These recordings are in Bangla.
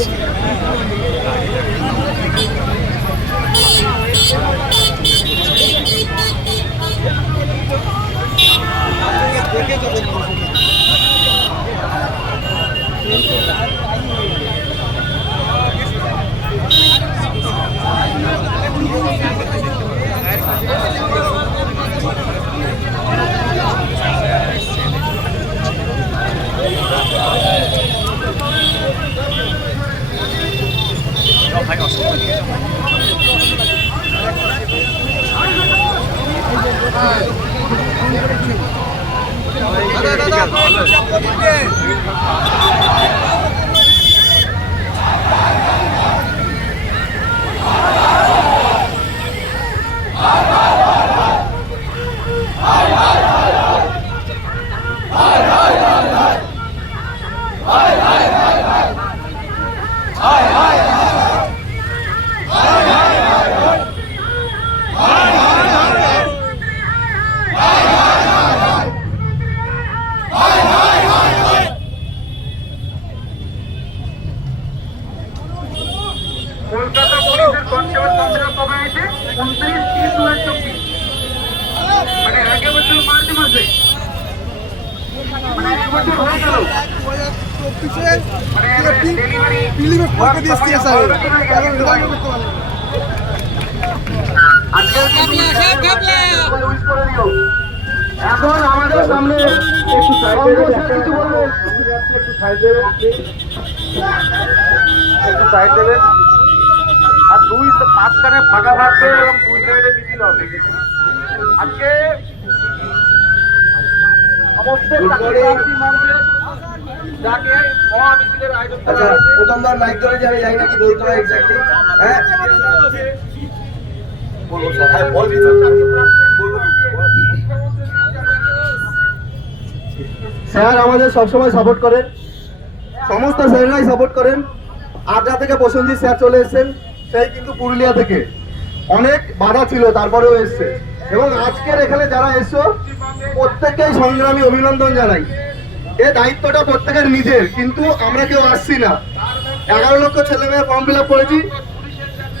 আছি সবাই অসংখ্য দাদা দাদা কলকাতা পুলিশের কনস্টেবল কমপ্লেন কবে হয়েছে উনত্রিশ তিন দু হাজার চব্বিশ। মানে এক বছর মার্চ মাসে। মানে এক বছর হয়ে গেল। মানে এখন আমাদের সামনে একটু কিছু বলবেন একটু সাইড দেবেন একটু সাইড দেবেন মাঝখানে ফাঁকা থাকবে এবং দুই সাইডে মিছিল হবে। আজকে সমস্ত যাকে মহা মিছিলের আয়োজন করা আচ্ছা হয়েছে প্রথমবার মাইক ধরে যে আমি জানি না কি বলতে হয় এক্স্যাক্টলি হ্যাঁ? বলব স্যার। হ্যাঁ বলবি। স্যার আমাদের সবসময় সাপোর্ট করেন। সমস্ত স্যাররাই সাপোর্ট করেন। আগ্রা থেকে প্রসেনজিৎ স্যার চলে এসেছেন সেই কিন্তু পুরুলিয়া থেকে। অনেক বাধা ছিল, তারপরেও এসছে। এবং আজকের এখানে যারা এসছো প্রত্যেককেই সংগ্রামী অভিনন্দন জানাই। এ দায়িত্বটা প্রত্যেকের নিজের, কিন্তু আমরা কেউ আসছি না। এগারো লক্ষ ছেলে মেয়ে ফর্ম ফিল আপ করেছি।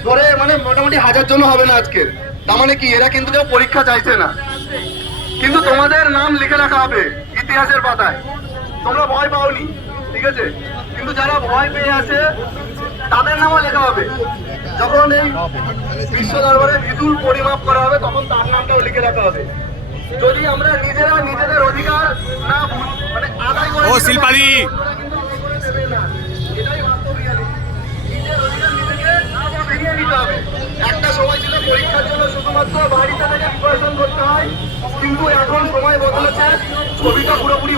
ধরে মানে মোটামুটি হাজার জন হবে না আজকের। তার মানে কি, এরা কিন্তু কেউ পরীক্ষা চাইছে না। কিন্তু তোমাদের নাম লিখে রাখা হবে, ইতিহাসের পাতায়। তোমরা ভয় পাওনি, ঠিক আছে? কিন্তু যারা ভয় পেয়ে আছে তাদের নামও লেখা হবে যখন এই বিশ্ব দরবারে বিদুর পরিমাপ করা হবে তখন তার নামটাও লিখে রাখা হবে যদি আমরা নিজেরা নিজেদের অধিকার না মানে আদায় করে ও। এটাই বাস্তব নিজের অধিকার নিজেকে নিতে হবে। একটা সময় ছিল পরীক্ষার জন্য শুধুমাত্র বাড়িতে থেকে প্রিপারেশন করতে হয় কিন্তু এখন সময় বদলেছে ছবিটা পুরোপুরি